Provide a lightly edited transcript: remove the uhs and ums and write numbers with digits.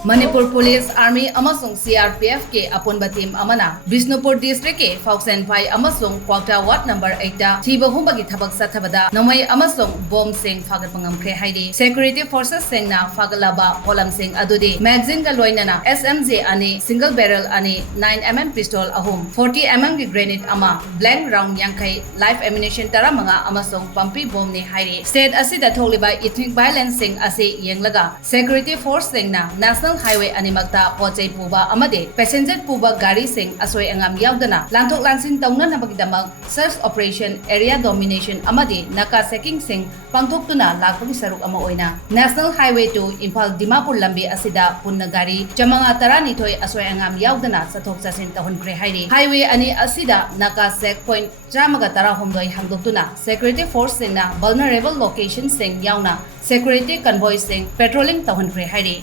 Manipur Police Army amasung CRPF ke apunba team amana Bishnupur district ke Fauksen Phai amasung Kwakta Ward number 8 da thiba humbagi thabak sathabada nomai amasung bomb sing fagat pangamkhre haidi security forces sengna fagalaba holam sing adudi magazine ga loinana SMG ani single barrel ani 9mm pistol ahum 40mm gi grenade ama blank round yankai live ammunition tara manga amasung pumpy bomb ni haidi state asida tholiba ethnic violence sing ase yenglaga security force sengna national highway animakta pochai puba amade passenger puba gari sing asoi angam yaudana langthok lansin tauna nabagidamak search operation area domination amade naka checking sing pangthoktuna lakpagi saruk ama oina national highway to Imphal Dimapur lambi asida punna gari jamanga tarani thoi asoi angam yaudana sathok chasin tahunkhre hairi highway ani asida naka checkpoint jamaga tara homdoi hangdoktuna security force singna vulnerable location sing yauna security convoy sing patrolling tahunkhre hairi